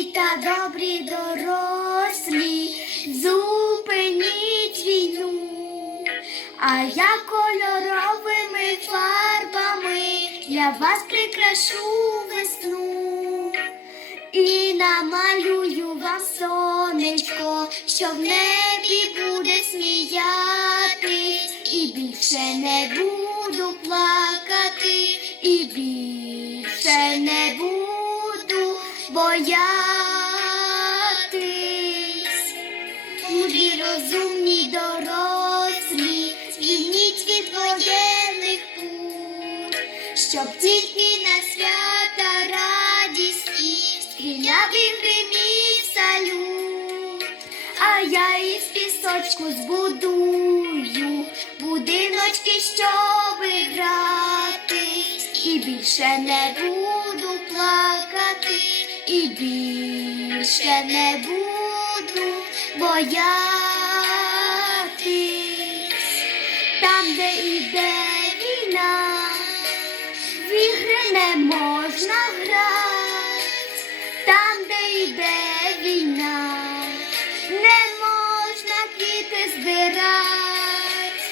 Та добрі дорослі, зупиніть війну, а я кольоровими фарбами для вас прикрашу весну. І намалюю вам сонечко, що в небі буде сміятись, і більше не буду плакати, і більше не буду боятись. Мудрі дорослі, звільніть від воєнних пут, щоб тільки на свята радісні стріляв і гримів салют. А я із пісочку збудую будиночки, щоби грати, і більше не буду плакати, і більше не буду боятись. Там, не можна грати, там, де йде війна, не можна квіти збирати,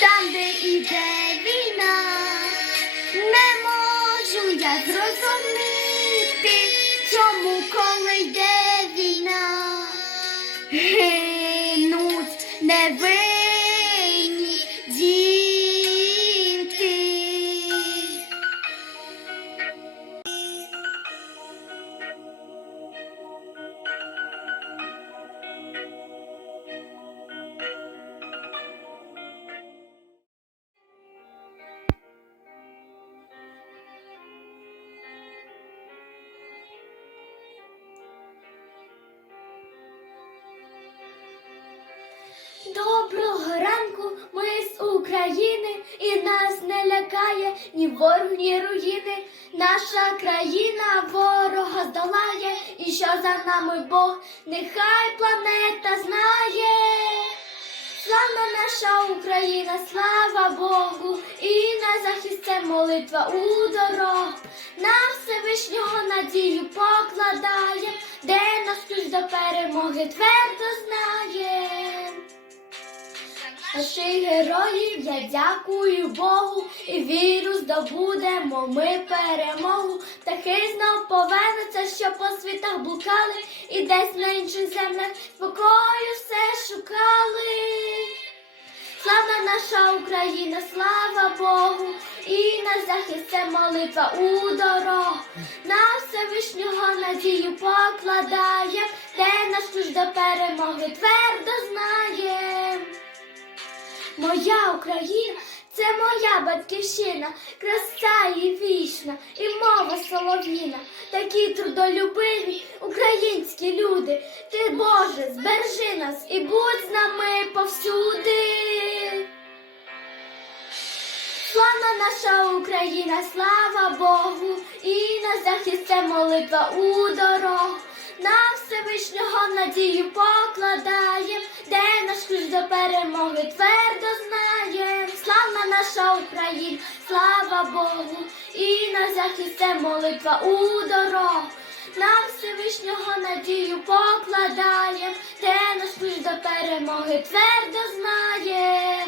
там, де йде війна, не можу я зрозуміти, Доброго ранку, ми з України, і нас не лякає ні ворог, ні руїни. Наша країна ворога здолає, і що за нами Бог, нехай планета знає. Слава наша Україна, слава Богу, і на захист це молитва у дорогу. На Всевишнього надію покладає, де нас ключ до перемоги твердо знає. Наших героїв я дякую Богу і віру здобудемо ми перемогу. Птахи знов повернуться, що по світах блукали, і десь на інших землях спокою все шукали. Славна наша Україна, слава Богу, і на захист це молитва у дорогу. На Всевишнього надію покладає, де наш ключ до перемоги твердо знає. Моя Україна це моя батьківщина, краса і вічна, і мова солов'їна, такі трудолюбиві українські люди. Ти, Боже, збережи нас і будь з нами повсюди. Слава наша Україна, слава Богу, і на захист це молитва у дорогу. На Всевишнього надію покладаєм, наш ключ до перемоги твердо знаєм. Славна наша Україна, слава Богу, і на захист це молитва у дорогу. На Всевишнього надію покладаєм, де наш ключ до перемоги твердо знаєм.